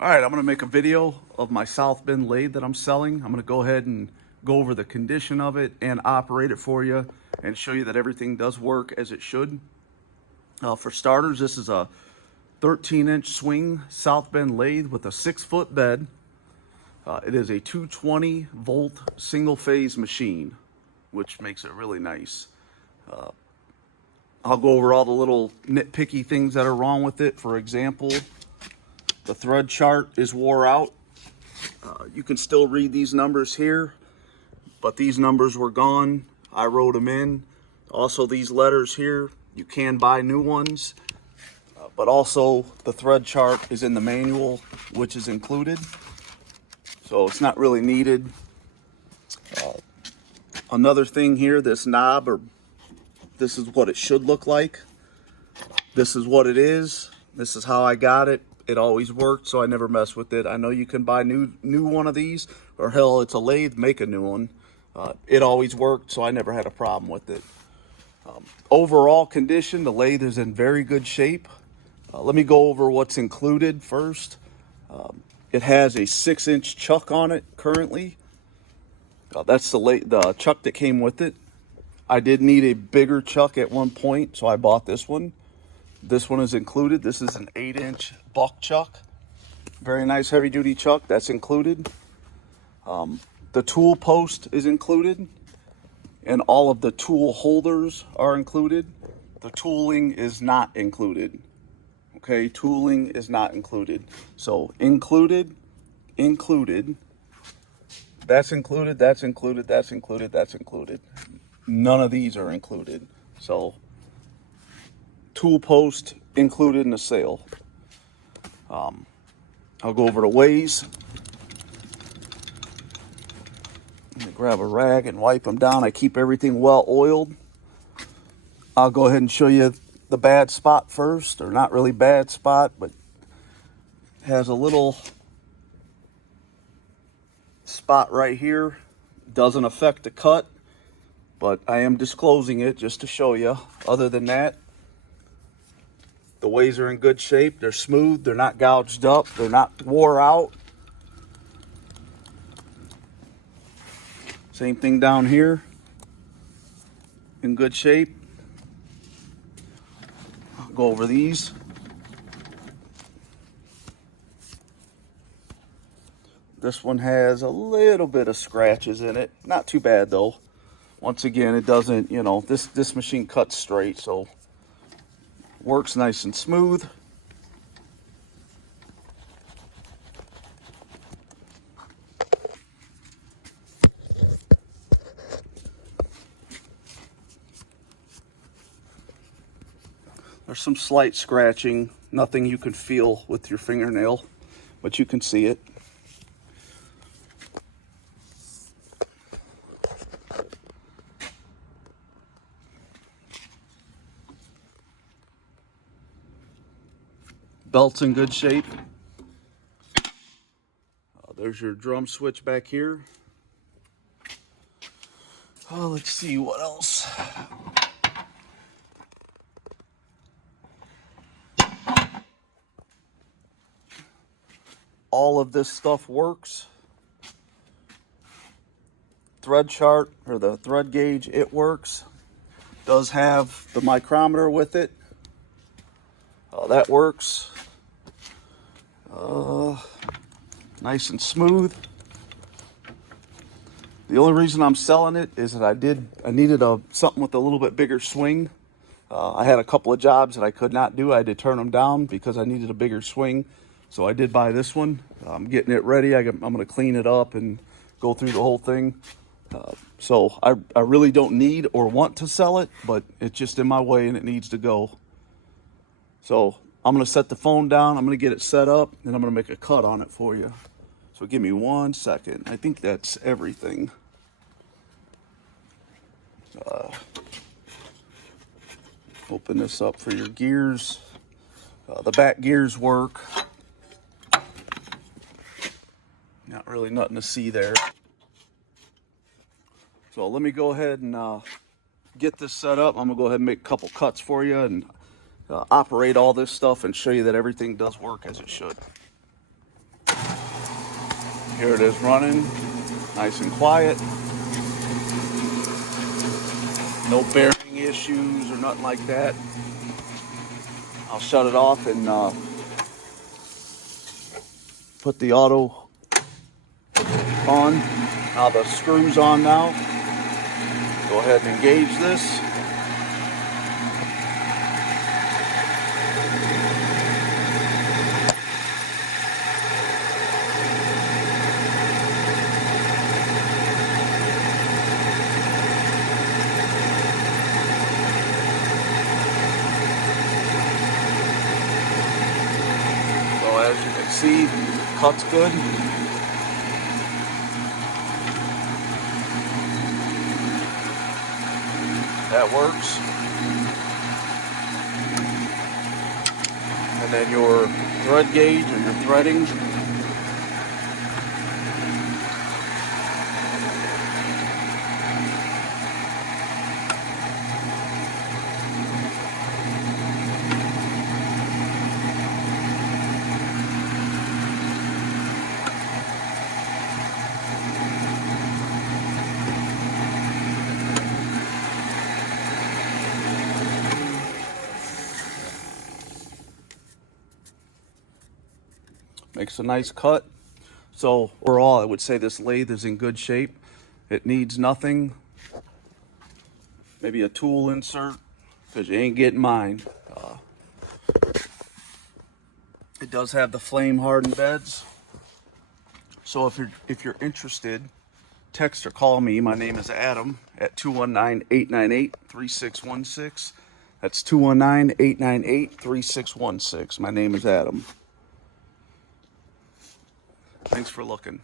All right, I'm gonna make a video of my South Bend lathe that I'm selling. I'm gonna go ahead and go over the condition of it and operate it for you and show you that everything does work as it should. For starters, this is a 13-inch swing South Bend lathe with a 6-foot bed. It is a 220 volt single phase machine, which makes it really nice. I'll go over all the little nitpicky things that are wrong with it. For example, the thread chart is wore out. You can still read these numbers here, but these numbers were gone. I wrote them in. Also, these letters here, you can buy new ones, but also the thread chart is in the manual, which is included. So it's not really needed. Another thing here, this knob, or this is what it should look like. This is what it is. This is how I got it. It always worked, so I never mess with it. I know you can buy new one of these, or hell, it's a lathe, make a new one. It always worked, so I never had a problem with it. Overall condition, the lathe is in very good shape. Let me go over what's included first. It has a 6-inch chuck on it currently. That's the chuck that came with it. I did need a bigger chuck at one point, so I bought this one. This one is included. This is an 8-inch buck chuck. Very nice heavy duty chuck, that's included. The tool post is included, and all of the tool holders are included. The tooling is not included. Okay, tooling is not included. So included, that's included, that's included, that's included, that's included. None of these are included. So tool post included in the sale. I'll go over the ways. Let me grab a rag and wipe them down. I keep everything well oiled. I'll go ahead and show you the bad spot first, or not really bad spot, but has a little spot right here. Doesn't affect the cut, but I am disclosing it just to show you. Other than that, the ways are in good shape. They're smooth, they're not gouged up, they're not wore out. Same thing down here, in good shape. I'll go over these. This one has a little bit of scratches in it. Not too bad though. Once again, it doesn't, this machine cuts straight, so works nice and smooth. There's some slight scratching, nothing you can feel with your fingernail, but you can see it. Belt's in good shape. There's your drum switch back here. Let's see what else. All of this stuff works. Thread chart, or the thread gauge, it works. Does have the micrometer with it. That works. Nice and smooth. The only reason I'm selling it is that I needed something with a little bit bigger swing. I had a couple of jobs that I could not do. I had to turn them down because I needed a bigger swing. So I did buy this one. I'm getting it ready. I'm going to clean it up and go through the whole thing. So I really don't need or want to sell it, but it's just in my way and it needs to go. So I'm going to set the phone down. I'm going to get it set up, and I'm going to make a cut on it for you. So give me 1 second. I think that's everything. Open this up for your gears. The back gears work. Not really nothing to see there. So let me go ahead and get this set up. I'm gonna go ahead and make a couple cuts for you and operate all this stuff and show you that everything does work as it should. Here it is running, nice and quiet. No bearing issues or nothing like that. I'll shut it off and put the auto on. Now the screw's on now. Go ahead and engage this. So as you can see, cut's good. That works. And then your thread gauge or your threading. Makes a nice cut. So overall, I would say this lathe is in good shape. It needs nothing. Maybe a tool insert, because you ain't getting mine. It does have the flame hardened beds. So if you're interested, text or call me. My name is Adam at 219-898-3616. That's 219-898-3616. My name is Adam. Thanks for looking.